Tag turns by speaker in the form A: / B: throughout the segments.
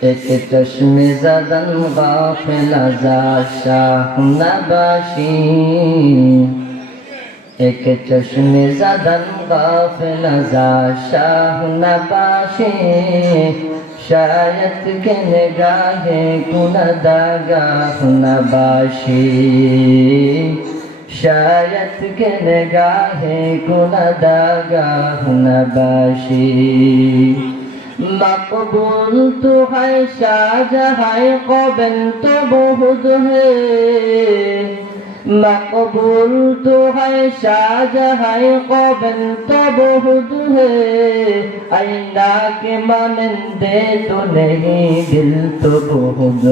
A: এতে চশমে জাদন গাফেলা জাশা হুনাবাসি একে চশমে জাদন গাফেলা জাশা হুনাবাসি শায়ত কে নিগাহে কুনদাগা হুনাবাসি শায়ত কে নিগাহে কুনদাগা হুনাবাসি মকবুল তো হায় শাহজাহায়, কবেন তো বহুদ হে। মকবুল তো হায় শাহজাহায়, কবেন তো বহুদ হে। আইনা কে মামেন দে তো নেই দিল তো বহুদ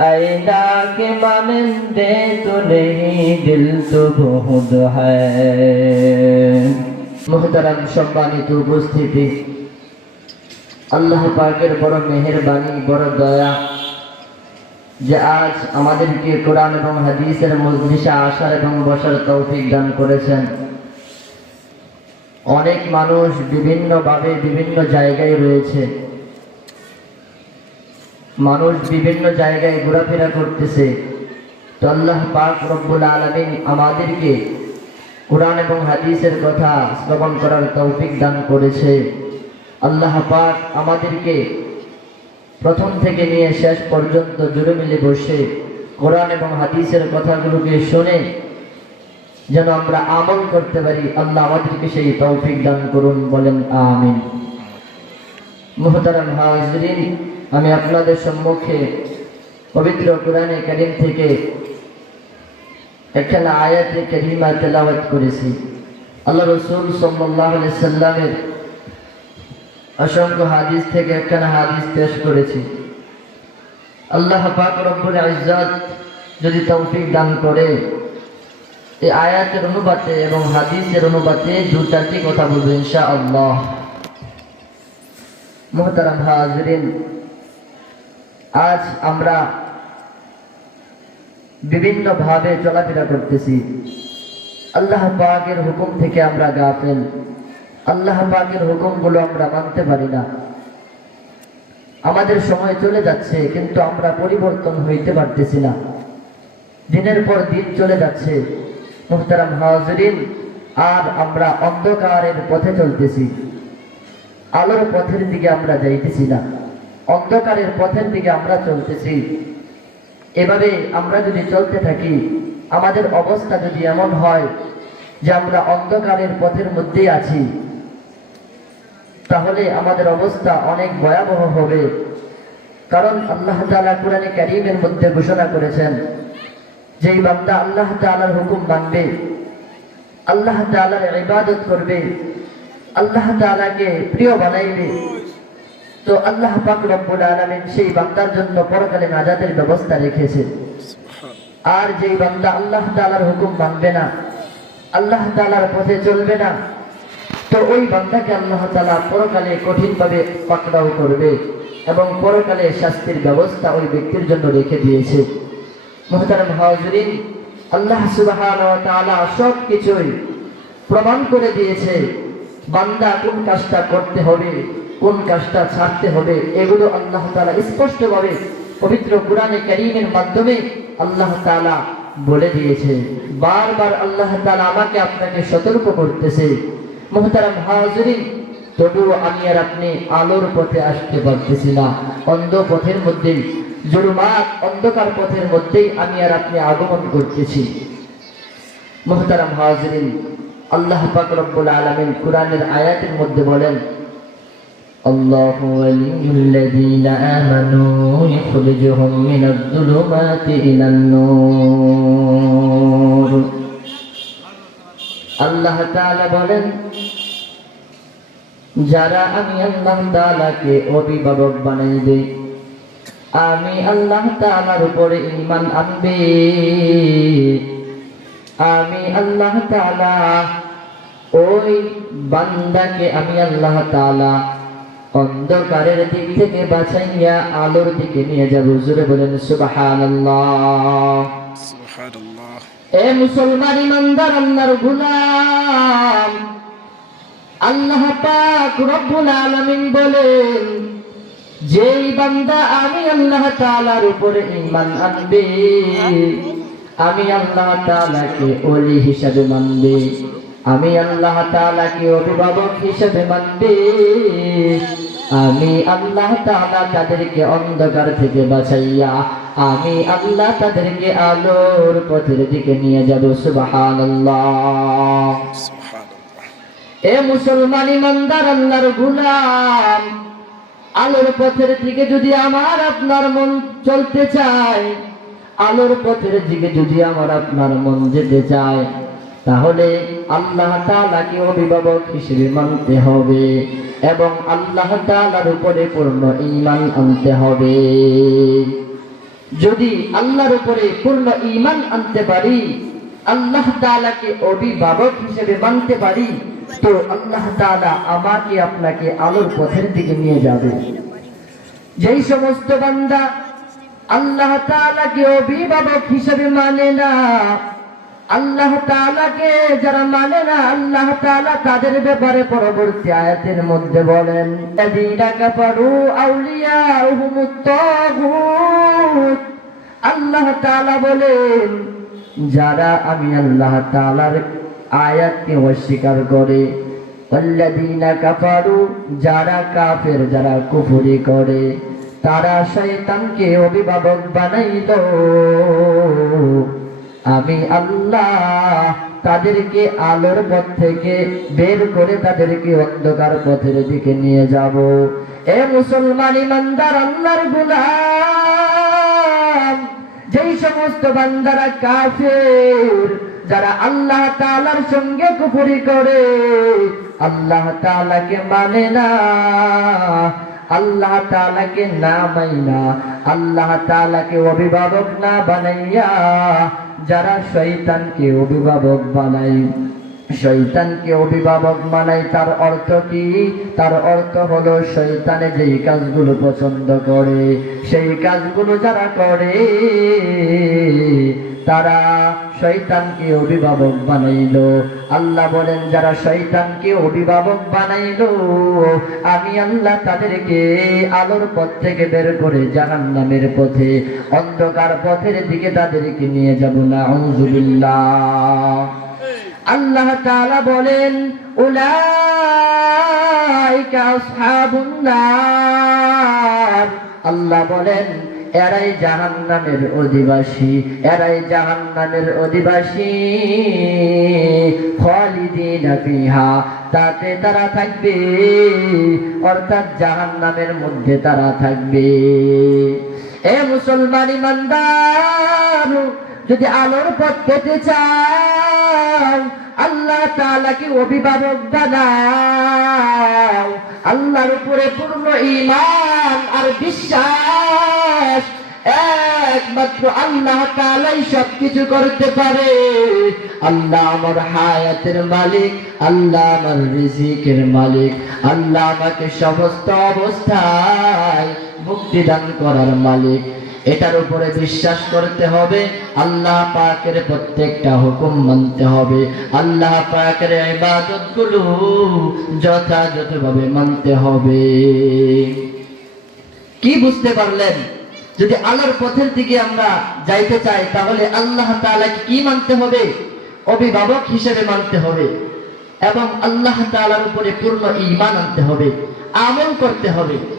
A: আইনা কে মামেন দে তো নেই দিল তো বহুদ হায় মোহতারাম সম্মানিত উপস্থিতি। আল্লাহ পাকের বড় মেহেরবানি, বড় দয়া যে আজ আমাদেরকে কোরআন এবং হাদিসের মজলিসে আসার এবং বসার তৌফিক দান করেছেন। অনেক মানুষ বিভিন্নভাবে বিভিন্ন জায়গায় রয়েছে। মানুষ বিভিন্ন জায়গায় ঘোরাফেরা করতেছে। তো আল্লাহ পাক রব্বুল আলমিন আমাদেরকে কোরআন এবং হাদিসের কথা শ্রবণ করার তৌফিক দান করেছে। আল্লাহ পাক আমাদেরকে প্রথম থেকে নিয়ে শেষ পর্যন্ত জুড়ে মিলে বসে কোরআন এবং হাদিসের কথাগুলোকে শুনে যেন আমরা আমল করতে পারি, আল্লাহ আমাদেরকে সেই তৌফিক দান করুন, বলেন আমিন। মুহতারাম হাজরিন, আমি আপনাদের সম্মুখে পবিত্র কোরআনে কারিম থেকে এখানে আয়াতে কারিমা তেলাওয়াত করেছি। আল্লাহ রসুল সাল্লাহ সাল্লামের অসংখ্য হাদিস থেকে একখানা হাদিস পেশ করেছি। আল্লাহ পাক রব্বুল ইজ্জত যদি তৌফিক দান করে, এই আয়াতের অনুবাদে এবং হাদিসের অনুবাদে দু চারটি কথা বলব ইনশা আল্লাহ মোহতারাম হাজরিন, আজ আমরা বিভিন্ন ভাবে চলাফেরা করতেছি। আল্লাহ পাকের হুকুম থেকে আমরা গাফেল। আল্লাহ পাকের হুকুমগুলো আমরা মানতে পারি না। আমাদের সময় চলে যাচ্ছে, কিন্তু আমরা পরিবর্তন হইতে পারতেছি না। দিনের পর দিন চলে যাচ্ছে। মুহতারাম হাজরিন, আর আমরা অন্ধকারের পথে চলতেছি। আলোর পথের দিকে আমরা যাইতেছি না। অন্ধকারের পথের দিকে আমরা চলতেছি। এভাবে আমরা যদি চলতে থাকি, আমাদের অবস্থা যদি এমন হয় যে আমরা অন্ধকারের পথের মধ্যেই আছি, তাহলে আমাদের অবস্থা অনেক ভয়াবহ হবে। কারণ আল্লাহ তাআলা কোরআনে কারীমের মধ্যে ঘোষণা করেছেন যেই বান্দা আল্লাহ তাআলার হুকুম মানবে, আল্লাহ তাআলার ইবাদত করবে, আল্লাহ তাআলাকে প্রিয় বানাইবে। তো আল্লাহ পাক রব্বুল আলামিন সেই বান্দার জন্য পরকালে নাজাতের ব্যবস্থা রেখেছে আর যেই বান্দা আল্লাহ তাআলার হুকুম মানবে না আল্লাহ তাআলার পথে চলবে না তো ওই বান্দাকে আল্লাহ তাআলা পরকালে কঠিনভাবে পাকড়াও করবে এবং পরকালে শাস্তির ব্যবস্থা ওই ব্যক্তির জন্য রেখে দিয়েছে। মুহতারাম হাজরিন আল্লাহ সুবহানাহু ওয়া তাআলা সব কিছুই প্রমাণ করে দিয়েছে বান্দা কোন কাজটা করতে হবে কোন কাজটা ছাড়তে হবে, এগুলো আল্লাহ তাআলা স্পষ্টভাবে পবিত্র কোরআনে কারীমের মাধ্যমে আল্লাহ তাআলা বলে দিয়েছে। বারবার আল্লাহ তাআলা আমাকে আপনাকে সতর্ক করতেছে। মুহতারাম হাজরিন, তবুও আমি আর আপনি আলোর পথে আসতে পারতেছি না। অন্ধ পথের মধ্যেই জুলুমাত অন্ধকার পথের মধ্যেই আমি আর আপনি আগমন করতেছি। মুহতারাম হাজরিন, আল্লাহ পাক আলামিন কোরআনের আয়াতের মধ্যে বলেন الله ولي الذين آمنوا يخرجهم من الظلمات إلى النور আল্লাহ তাআলা বলেন যারা আমি আল্লাহ তাআলাকে অভিভাবক বানাইবে আমি আল্লাহ তাআলার উপরে ঈমান আনবে আমি আল্লাহ তাআলা ওই বান্দাকে আমি আল্লাহ তাআলা অন্ধকারের দিক থেকে বাঁচাইয়া আলোর দিকে নিয়ে যাব। জুড়ে বলেন সুবহানাল্লাহ।
B: সুবহানাল্লাহ।
A: এ মুসলমান ইমানদার আল্লাহর গুলাম। আল্লাহ পাক রব্বুল আলামিন বলেন যেই বান্দা আমি আল্লাহ তাআলার উপরে ঈমান আনবে আমি আল্লাহ তাআলাকে ওলি হিসাবে মানবে আমি আল্লাহ তাআলাকে অভিভাবক হিসাবে মানবে। আমি আল্লাহ তাআলা তাদেরকে অন্ধকার থেকে বাঁচাইয়া আমি আল্লাহ তাদেরকে আলোর পথের দিকে নিয়ে যাব সুবহানাল্লাহ। এ মুসলমান ইমানদার আল্লাহর গুলাম আলোর পথের দিকে যদি আমার আপনার মন চলতে চায় আলোর পথের দিকে যদি আমার আপনার মন যেতে চায় তাহলে আল্লাহ তাআলাকে অভিভাবক হিসেবে মানতে হবে। এবং আল্লাহ তাআলার উপরে পূর্ণ ঈমান আনতে হবে। যদি আল্লাহর উপরে পূর্ণ ঈমান আনতে পারি, আল্লাহ তালাকে অভিভাবক হিসেবে মানতে পারি, তো আল্লাহ তাআলা আমাকে আপনাকে আলোর পথের দিকে নিয়ে যাবে। যেই সমস্ত বান্দা আল্লাহ তাআলাকে অভিভাবক হিসেবে মানে না আল্লাহ তাআলাকে যারা মানে না, আল্লাহ তাআলা তাদের ব্যাপারে পরবর্তী আয়াতের মধ্যে বলেন আল্লাহ তাআলা বলেন, যারা আমি আল্লাহ তাআলার আয়াতকে অস্বীকার করে আল্লাযীনা কাফারু যারা কাফের, যারা কুফরি করে, তারা শয়তানকে অভিভাবক বানাইলো। আমি আল্লাহ তাদেরকে আলোর পথ থেকে বের করে তাদেরকে অন্ধকার পথের দিকে নিয়ে যাব। এ মুসলমান ইমানদার, আল্লাহর গুলাম। যেই সমস্ত বান্দারা কাফের, যারা আল্লাহ তালার সঙ্গে কুফরি করে, আল্লাহ তালাকে মানে না। আল্লাহ তাআলাকে না মাইনা, আল্লাহ তাআলাকে অভিভাবক না বানাইয়া, যারা শয়তানকে অভিভাবক বানায়। শৈতানকে অভিভাবক মানাই তার অর্থ কি? তার অর্থ হলো শৈতানে যেই কাজগুলো পছন্দ করে, সেই কাজগুলো যারা করে, তারা শৈতানকে অভিভাবক বানাইলো। আল্লাহ বলেন, যারা শৈতানকে অভিভাবক বানাইলো, আমি আল্লাহ তাদেরকে আলোর পথ থেকে বের করে জাহান নামের পথে, অন্ধকার পথের দিকে তাদেরকে নিয়ে যাব না। আউযুবিল্লাহ। আল্লাহ তাআলা বলেন, উলাইকা আসহাবুন আল্লাহ বলেন এরাই জাহান্নামের অধিবাসী, এরাই জাহান্নামের অধিবাসী। খালিদিনা ফিহা, তাতে তারা থাকবে। অর্থাৎ জাহান্নামের মধ্যে তারা থাকবে। এ মুসলমান ইমানদার, যদি আলোর পথ পেতে চাও আল্লাহ তাআলাকে অভিভাবক বানাও। আল্লাহর উপরে পূর্ণ ইমান আর বিশ্বাস। একমাত্র আল্লাহ তাআলাই সবকিছু করতে পারে। আল্লাহ আমার হায়াতের মালিক, আল্লাহ আমার রিজিকের মালিক, আল্লাহ আমাকে সমস্ত অবস্থায় মুক্তি দান করার মালিক। এটার উপরে বিশ্বাস করতে হবে। আল্লাহ পাকের প্রত্যেকটা হুকুম মানতে হবে। আল্লাহ পাকের ইবাদতগুলো যথাযথভাবে মানতে হবে। কি বুঝতে পারলেন? যদি আল্লাহর পথের দিকে আমরা যাইতে চাই, তাহলে আল্লাহ তাআলাকে কি মানতে হবে? অভিভাবক হিসেবে মানতে হবে। এবং আল্লাহ তাআলার উপরে পূর্ণ ঈমান আনতে হবে। আমল করতে হবে।